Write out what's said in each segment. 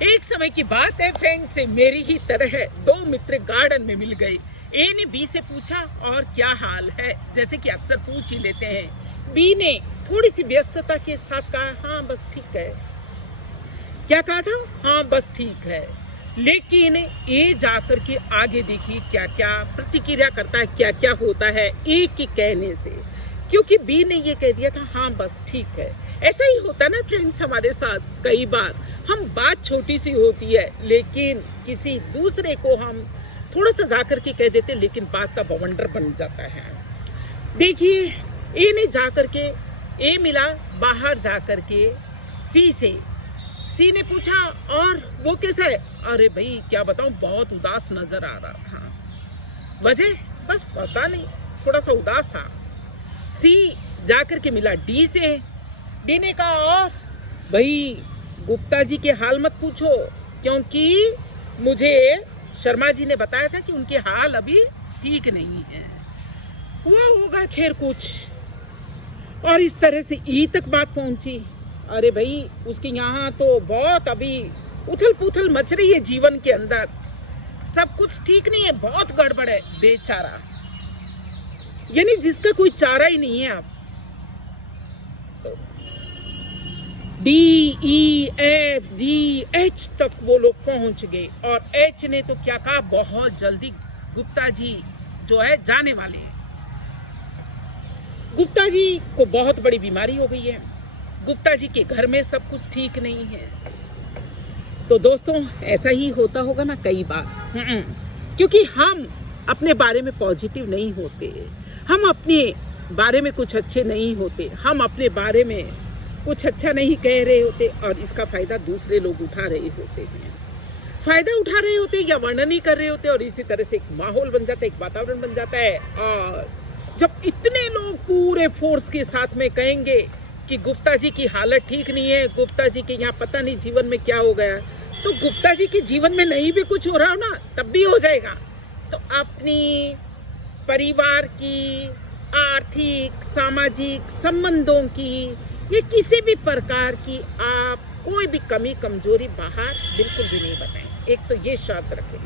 एक समय की बात है फ्रेंड्स, मेरी ही तरह दो मित्र गार्डन में मिल गए। ए ने बी से पूछा और क्या हाल है, जैसे कि अक्सर पूछ ही लेते हैं। बी ने थोड़ी सी व्यस्तता के साथ कहा हाँ बस ठीक है। क्या कहा था? हाँ बस ठीक है। लेकिन ए जाकर के आगे देखिए क्या क्या प्रतिक्रिया करता है, क्या क्या होता है ए के कहने से, क्योंकि बी ने ये कह दिया था हाँ बस ठीक है। ऐसा ही होता है ना फ्रेंड्स हमारे साथ, कई बार हम बात छोटी सी होती है लेकिन किसी दूसरे को हम थोड़ा सा जाकर के कह देते, लेकिन बात का बवंडर बन जाता है। देखिए ए ने जाकर के, ए मिला बाहर जाकर के सी से। सी ने पूछा और वो कैसा है? अरे भाई क्या बताऊं, बहुत उदास नजर आ रहा था। वजह बस पता नहीं, थोड़ा सा उदास था। सी जाकर के मिला डी से। डी ने कहा और भाई गुप्ता जी के हाल मत पूछो, क्योंकि मुझे शर्मा जी ने बताया था कि उनके हाल अभी ठीक नहीं है। हुआ होगा खैर कुछ, और इस तरह से ई तक बात पहुंची। अरे भाई उसके यहाँ तो बहुत अभी उथल पुथल मच रही है जीवन के अंदर, सब कुछ ठीक नहीं है, बहुत गड़बड़ है बेचारा, यानी जिसका कोई चारा ही नहीं है। अब D E F G H तक वो लोग पहुंच गए, और एच ने तो क्या कहा, बहुत जल्दी गुप्ता जी जो है जाने वाले हैं। गुप्ता जी को बहुत बड़ी बीमारी हो गई है, गुप्ता जी के घर में सब कुछ ठीक नहीं है। तो दोस्तों ऐसा ही होता होगा ना कई बार, क्योंकि हम अपने बारे में पॉजिटिव नहीं होते, हम अपने बारे में कुछ अच्छे नहीं होते, हम अपने बारे में कुछ अच्छा नहीं कह रहे होते, और इसका फायदा दूसरे लोग उठा रहे होते हैं, फायदा उठा रहे होते या वर्णन ही कर रहे होते, और इसी तरह से एक माहौल बन जाता है, एक वातावरण बन जाता है। और जब इतने लोग पूरे फोर्स के साथ में कहेंगे कि गुप्ता जी की हालत ठीक नहीं है, गुप्ता जी के यहाँ पता नहीं जीवन में क्या हो गया, तो गुप्ता जी के जीवन में नहीं भी कुछ हो रहा हो ना, तब भी हो जाएगा। तो अपनी परिवार की, आर्थिक सामाजिक संबंधों की, ये किसी भी प्रकार की आप कोई भी कमी कमजोरी बाहर बिल्कुल भी नहीं बताएं। एक तो ये शर्त रखें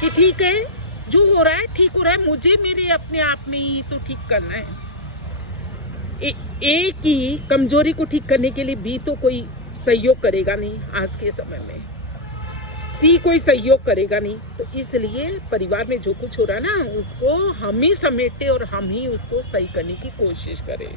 कि ठीक है जो हो रहा है ठीक हो रहा है, मुझे मेरे अपने आप में ही तो ठीक करना है। ए की कमजोरी को ठीक करने के लिए बी तो कोई सहयोग करेगा नहीं आज के समय में, सी कोई सहयोग करेगा नहीं, तो इसलिए परिवार में जो कुछ हो रहा है ना उसको हम ही समेटे और हम ही उसको सही करने की कोशिश करें।